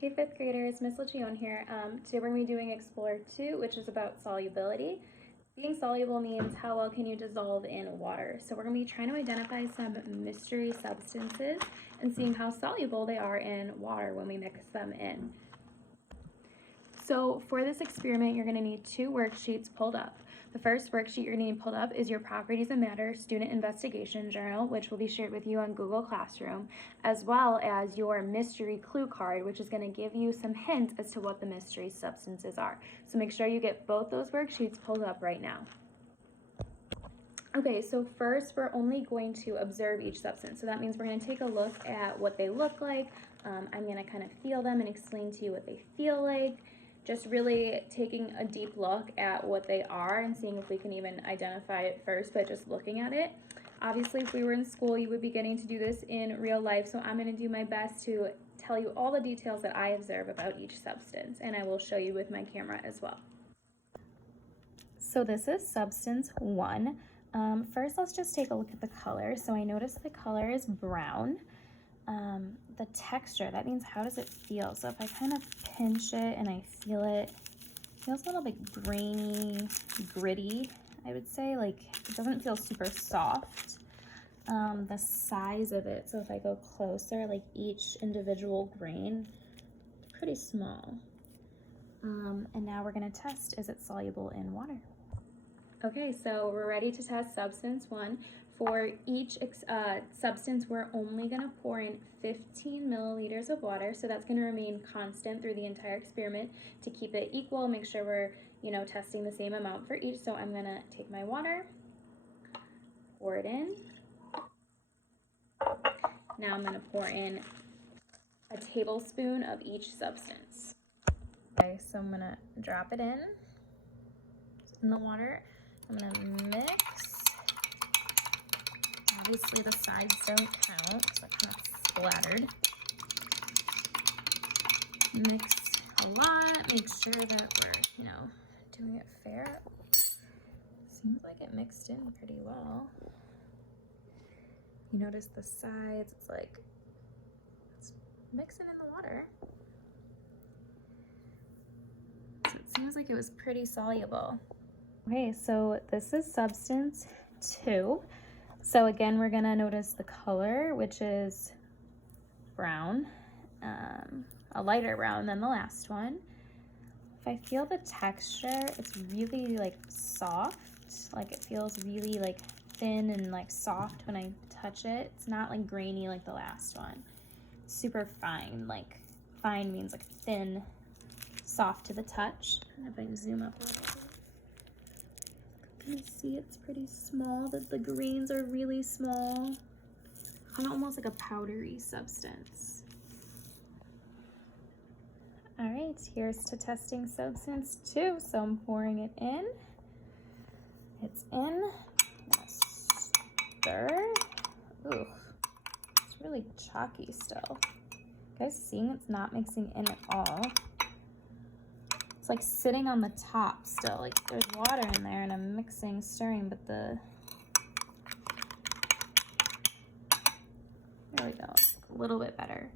Hey fifth graders, Miss Legione here. Today we're going to be doing Explore 2, which is about solubility. Being soluble means how well can you dissolve in water. So we're going to be trying to identify some mystery substances and seeing how soluble they are in water when we mix them in. So for this experiment, you're going to need two worksheets pulled up. The first worksheet you're going to need pulled up is your Properties of Matter Student Investigation Journal, which will be shared with you on Google Classroom, as well as your mystery clue card, which is going to give you some hints as to what the mystery substances are. So make sure you get both those worksheets pulled up right now. Okay, so first we're only going to observe each substance. So that means we're going to take a look at what they look like. I'm going to kind of feel them and explain to you what they feel like. Just really taking a deep look at what they are and seeing if we can even identify it first by just looking at it. Obviously, if we were in school, you would be getting to do this in real life, so I'm going to do my best to tell you all the details that I observe about each substance, and I will show you with my camera as well. So this is substance 1. First, let's just take a look at the color. So I noticed the color is brown. The texture, that means how does it feel? So if I kind of pinch it and I feel it, it feels a little bit grainy, gritty, I would say. Like, it doesn't feel super soft. The size of it, so if I go closer, like each individual grain, pretty small. And now we're going to test, is it soluble in water? Okay, so we're ready to test substance 1. For each substance, we're only going to pour in 15 milliliters of water, so that's going to remain constant through the entire experiment to keep it equal, make sure we're, testing the same amount for each. So I'm going to take my water, pour it in. Now I'm going to pour in a tablespoon of each substance. Okay, so I'm going to drop it in the water. I'm going to mix. Obviously the sides don't count because I kind of splattered. Mix a lot, make sure that we're, doing it fair. Seems like it mixed in pretty well. You notice the sides, it's mixing in the water. So it seems like it was pretty soluble. Okay, so this is substance 2. So again, we're gonna notice the color, which is brown, a lighter brown than the last one. If I feel the texture, it's really soft. Like it feels really thin and soft when I touch it. It's not grainy like the last one. It's super fine. Fine means thin, soft to the touch. And if I zoom up a little bit. You see it's pretty small, that the grains are really small, kind of almost like a powdery substance. All right, here's to testing substance 2. So I'm pouring it in. It's in. Stir. Ooh, it's really chalky still. You guys seeing it's not mixing in at all. It's sitting on the top still, there's water in there and I'm mixing, stirring, but there we go, it's a little bit better,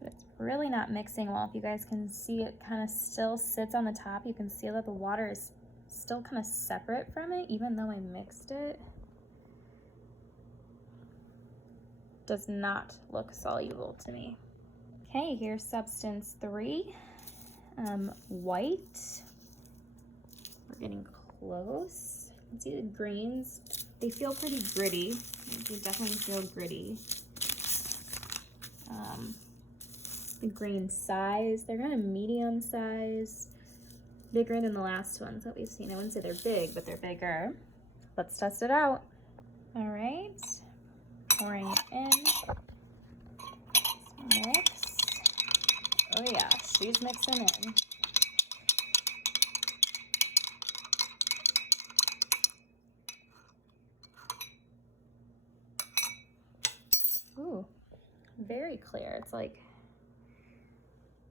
but it's really not mixing well. If you guys can see, it kind of still sits on the top. You can see that the water is still kind of separate from it, even though I mixed it. Does not look soluble to me. Okay, here's substance 3. White. We're getting close. You can see the grains. They feel pretty gritty. They definitely feel gritty. The grain size, they're kind of medium size. Bigger than the last ones that we've seen. I wouldn't say they're big, but they're bigger. Let's test it out. All right. Pouring it in. Mix. Oh yeah, she's mixing in. Ooh, very clear. It's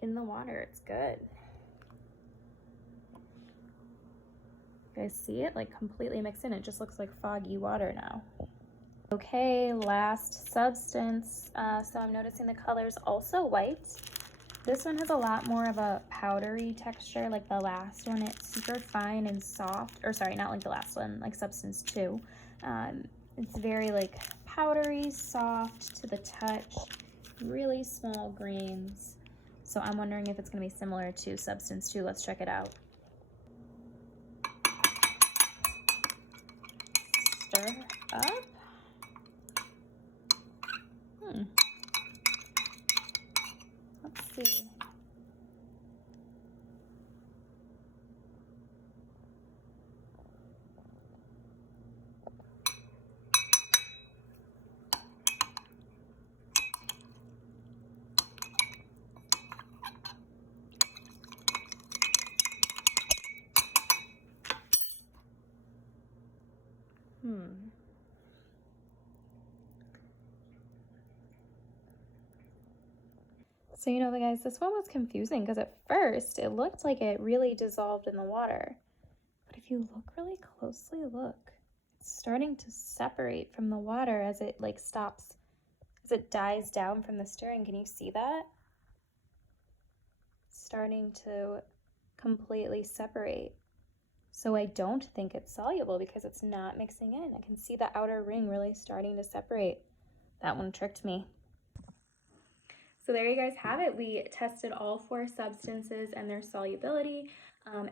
in the water. It's good. You guys see it? Completely mixed in. It just looks like foggy water now. Okay, last substance. So I'm noticing the color's also white. This one has a lot more of a powdery texture like the last one. It's super fine and soft, or sorry, not like the last one, like Substance 2. It's very like powdery, soft to the touch, really small grains. So I'm wondering if it's gonna be similar to Substance 2. Let's check it out. Stir up. Let's see. So, guys, this one was confusing because at first it looked like it really dissolved in the water. But if you look really closely, look, it's starting to separate from the water as it like stops, as it dies down from the stirring. Can you see that? It's starting to completely separate. So I don't think it's soluble because it's not mixing in. I can see the outer ring really starting to separate. That one tricked me. So there you guys have it. We tested all 4 substances and their solubility.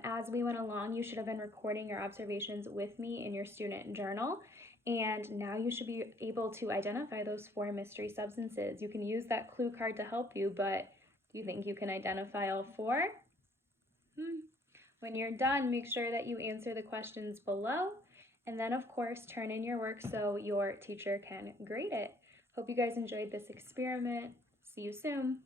As we went along, you should have been recording your observations with me in your student journal. And now you should be able to identify those 4 mystery substances. You can use that clue card to help you, but do you think you can identify all 4? When you're done, make sure that you answer the questions below. And then, of course, turn in your work so your teacher can grade it. Hope you guys enjoyed this experiment. See you soon.